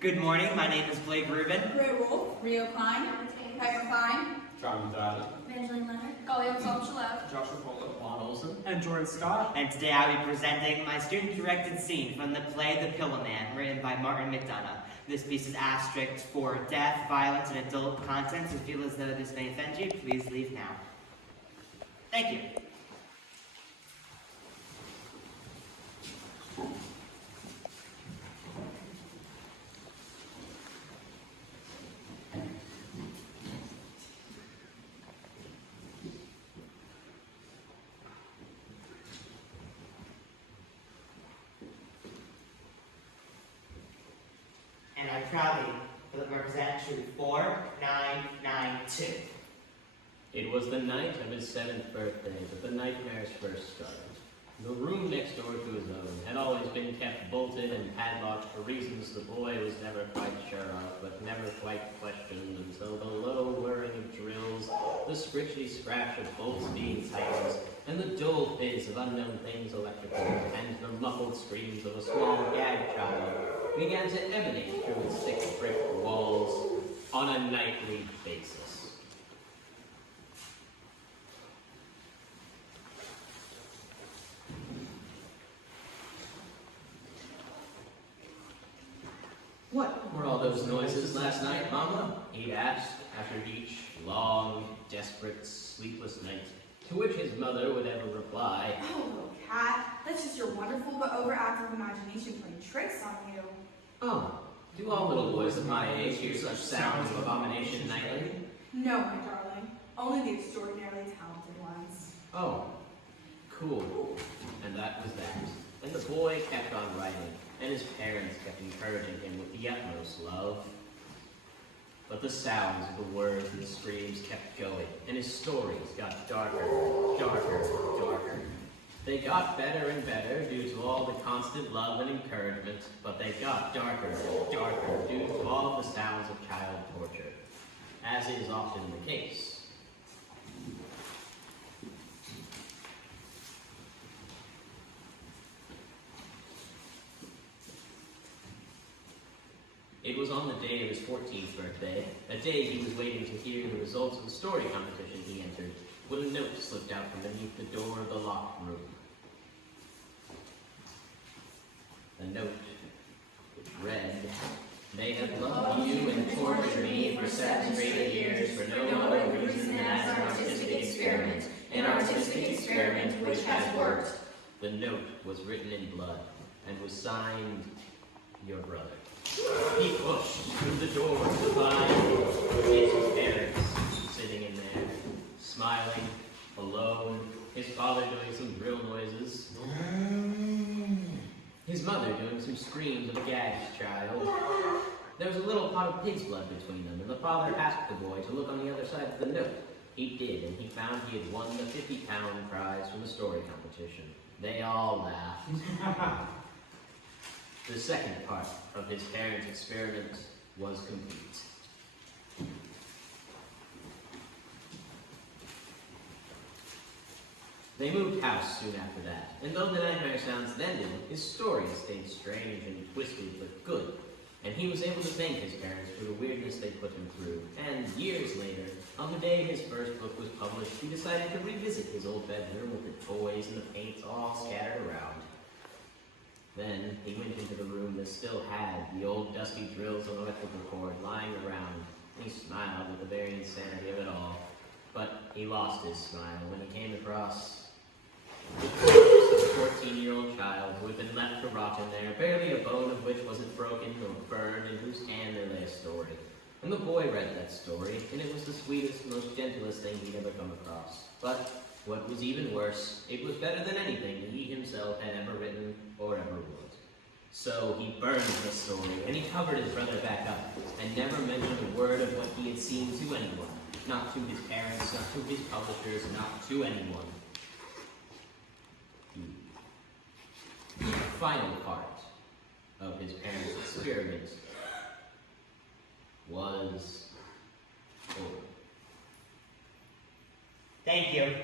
Good morning, my name is Blake Rubin. Ray Wolf, Rio Klein, Piper Fine, Charlie Dottie, Benjamin Leonard, Galia Salchalev, Joshua Polo, Juan Olson, and Jordan Scott. And today I'll be presenting my student-directed scene from the play The Pillowman, written by Martin McDonough. This piece is asterisked for death, violence, and adult content. If you feel as though this may offend you, please leave now. Thank you. And I proudly represent Troupe 4992. It was the night of his 7th birthday that the nightmares first started. The room next door to his own had always been kept bolted and padlocked for reasons the boy was never quite sure of, but never quite questioned until the low whirring of drills, the scritchy scratch of bolts being tightened, and the dull fizz of unknown things electrical, and the muffled screams of a small gag child began to emanate through its thick brick walls on a nightly basis. What were all those noises last night, Mama? He'd asked after each long, desperate, sleepless night, to which his mother would ever reply, "Oh, little cat, that's just your wonderful but overactive imagination playing tricks on you." "Oh, do all little boys of my age hear such sounds of abomination nightly?" No, my darling, only the extraordinarily talented ones. "Oh, cool." And that was that. And the boy kept on writing, and his parents kept encouraging him with the utmost love. But the sounds of the words and the screams kept going, and his stories got darker, darker, darker. They got better and better due to all the constant love and encouragement, but they got darker and darker due to all the sounds of child torture, as is often the case. It was on the day of his 14th birthday, a day he was waiting to hear the results of the story competition he entered, when a note slipped out from beneath the door of the locked room. The note, which read, "They have loved you and tortured me for 7 straight years for no other reason than as an artistic experiment which has worked." The note was written in blood and was signed, "Your brother." He pushed through the door to find his parents sitting in there, smiling, alone, his father doing some drill noises, his mother doing some screams of a gagged child. There was a little pot of pig's blood between them, and the father asked the boy to look on the other side of the note. He did, and he found he had won the 50-pound prize from the story competition. They all laughed. The second part of his parents' experiment was complete. They moved house soon after that, and though the nightmare sounds ended, his stories stayed strange and twisted but good, and he was able to thank his parents for the weirdness they put him through. And years later, on the day his first book was published, he decided to revisit his old bedroom with the toys and the paints all scattered around. Then he went into the room that still had the old dusty drills and electrical cord lying around. He smiled at the very insanity of it all, but he lost his smile when he came across the corpse of a 14-year-old child who had been left to rot in there, barely a bone of which wasn't broken or burned, in whose hand there lay a story. And the boy read that story, and it was the sweetest, most gentlest thing he'd ever come across. But what was even worse, it was better than anything he himself had ever written or ever would. So he burned the story, and he covered his brother back up, and never mentioned a word of what he had seen to anyone. Not to his parents, not to his publishers, not to anyone. The final part of his parents' experiment was over. Thank you.